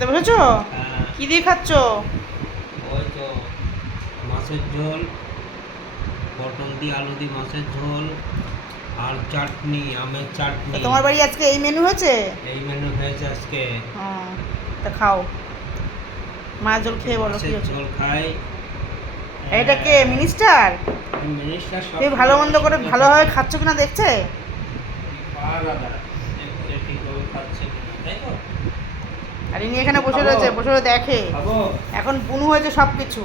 খেতে বসেছো? হ্যাঁ, কি দিয়ে খাচ্ছ? ওই তো মাছের ঝোল, পটল দিয়ে আলু দিয়ে মাছের ঝোল আর চাটনি, আমের তা চাটনি। তোমার বাড়ি আজকে এই মেনু হয়েছে? এই মেনু হয়েছে আজকে। হ্যাঁ, তা খাও। মাছ ঝোল খেয়ে বলো কি মাছের হচ্ছে। ঝোল খাই। এটা কে মিনিস্টার? মিনিস্টার সব তুমি ভালো মন্দ করে ভালোভাবে খাচ্ছ কিনা দেখছে? পাওয়া যাবে না। দেখতে ঠিকভাবে খাচ্ছে কিনা, তাই তো? আর ইনি এখানে বসে খাবো? রয়েছে, বসে রয়ে দেখে। খাবো? এখন বুনু হয়েছে সব কিছু।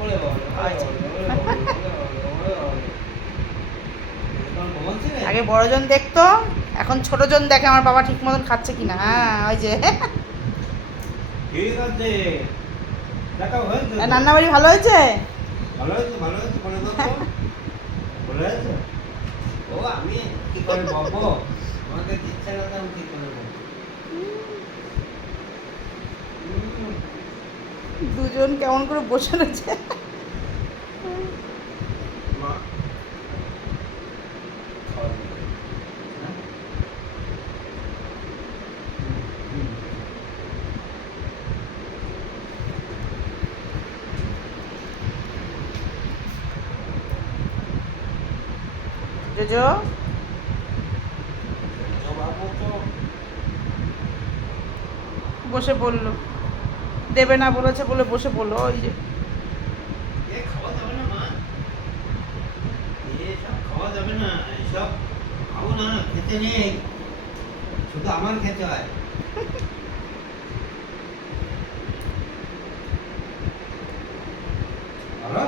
ওরে বাবা, ওরে আচ্ছা। বাবা, ওরে বাবা, ওরে বাবা, ওরে বাবা। এখন ঘুমাচ্ছে? আগে বড়জন দেখতো, এখন ছোটজন দেখে আমার বাবা ঠিক মতন খাচ্ছে কিনা। হ্যাঁ, ওই যে। ঠিক আছে। দেখাও হয়েছে তো? রান্না বাড়ি ভালো হয়েছে? ভালো হয়েছে, ভালো হয়েছে, বলে দাও তো। ভালো হয়েছে? ও আমি কি করে বলবো? আমাকে দিচ্ছে না তো আমি কি করে বলবো? দুজন কেমন করে বসে রয়েছে। মা, খাওয়া দাওয়া। হ্যাঁ? হুম। জোজো, বাবু তো বসে পড়লো। দেবে না বলেছে বলে বসে পড়লো, ওই যে। খাওয়া যাবে না মা, এসব খাওয়া যাবে না, এসব খাবো না, খেতে নেই, শুধু আমার খেতে হয়। ভালো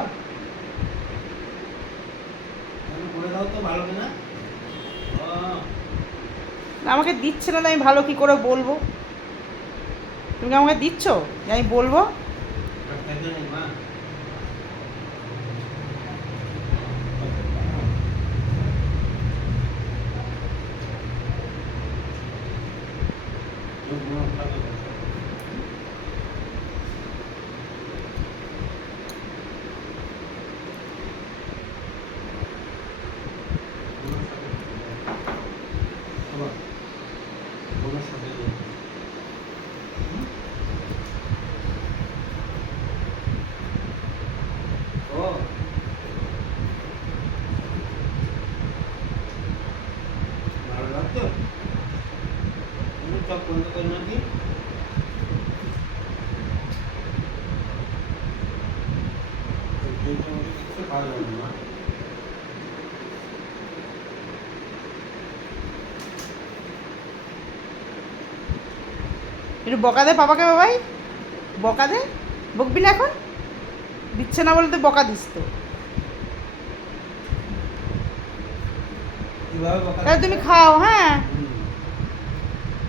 তাহলে বলে দাও তো ভালো কিনা। ও, আমাকে দিচ্ছে না তো আমি ভালো কি করে বলবো? তুমি কি আমাকে দিচ্ছ যে আমি বলবো? সব খেতে নেই মা। ও, ভালো লাগতো? তুমি চোখ বন্ধ করে নাকি? কিছু খাওয়া যাবে না মা। একটু বকা দে পাপাকে, বাবাই বকা দে। বকবি না এখন? দিচ্ছে না বলে তুই বকা দিস তো। কিভাবে বকা তাহলে তুমি দিচ্ছে? খাও, হ্যাঁ। হুম।